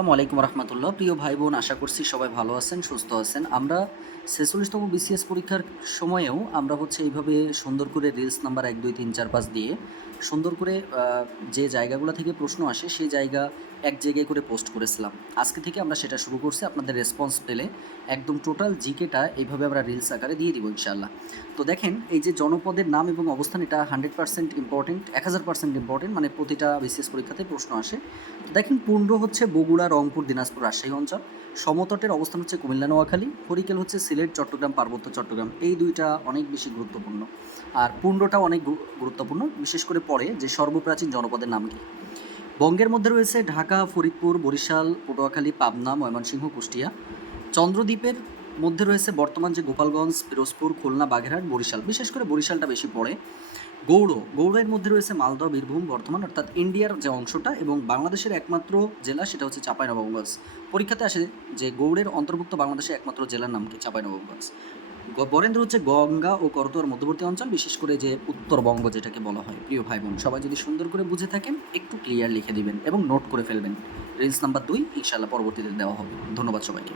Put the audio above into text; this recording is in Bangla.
আসসালামু আলাইকুম রহমতুল্লাহ। প্রিয় ভাই বোন, আশা করছি সবাই ভালো আছেন, সুস্থ আছেন। আমরা ৪৬তম বিসিএস পরীক্ষার সময়েও আমরা এইভাবে সুন্দর করে রিলস নাম্বার ১, ২, ৩, ৪, ৫ দিয়ে সুন্দর করে যে জায়গাগুলো থেকে প্রশ্ন আসে সেই জায়গা এক জায়গায় করে পোস্ট করেছিলাম। আজকে থেকে আমরা সেটা শুরু করছি। আপনাদের রেসপন্স পেলে একদম টোটাল জিকেটা এইভাবে আমরা রিলস আকারে দিয়ে দিব ইনশাআল্লাহ। তো দেখেন, এই যে জনপদের নাম এবং অবস্থান, এটা 100% ইম্পর্টেন্ট, ১০০০% ইম্পর্টেন্ট, মানে প্রতিটা বিসিএস পরীক্ষাতে প্রশ্ন আসে। তো দেখেন, পুন্ড হচ্ছে বগুড়া, রংপুর, দিনাজপুর, রাজশাহী অঞ্চল। সমতটের অবস্থান হচ্ছে কুমিল্লা, নোয়াখালী। হরিকেল হচ্ছে সিলেট, চট্টগ্রাম, পার্বত্য চট্টগ্রাম। এই দুইটা অনেক বেশি গুরুত্বপূর্ণ। আর পুন্ডটা অনেক গুরুত্বপূর্ণ, বিশেষ করে পড়ে যে সর্বপ্রাচীন জনপদের নাম কি। বঙ্গের মধ্যে রয়েছে ঢাকা, ফরিদপুর, বরিশাল, পটুয়াখালী, পাবনা, ময়মনসিংহ, কুষ্টিয়া। চন্দ্রদ্বীপের মধ্যে রয়েছে বর্তমান যে গোপালগঞ্জ, পিরোজপুর, খুলনা, বাগেরহাট, বরিশাল। বিশেষ করে বরিশালটা বেশি পড়ে। গৌড়ের মধ্যে রয়েছে মালদহ, বীরভূম, বর্ধমান, অর্থাৎ ইন্ডিয়ার যে অংশটা, এবং বাংলাদেশের একমাত্র জেলা সেটা হচ্ছে চাঁপাইনবাবগঞ্জ। পরীক্ষাতে আসে যে গৌড়ের অন্তর্ভুক্ত বাংলাদেশের একমাত্র জেলার নাম কি, চাঁপাইনবাবগঞ্জ। বরেন্দ্র হচ্ছে গঙ্গা ও করতোয়ার মধ্যবর্তী অঞ্চল, বিশেষ করে যে উত্তরবঙ্গ যেটাকে বলা হয়। প্রিয় ভাই বোন, সবাই যদি সুন্দর করে বুঝে থাকেন একটু ক্লিয়ার লিখে দিবেন এবং নোট করে ফেলবেন। রিলস নাম্বার ২ ইনশাআল্লাহ পরবর্তীতে দেওয়া হবে। ধন্যবাদ সবাইকে।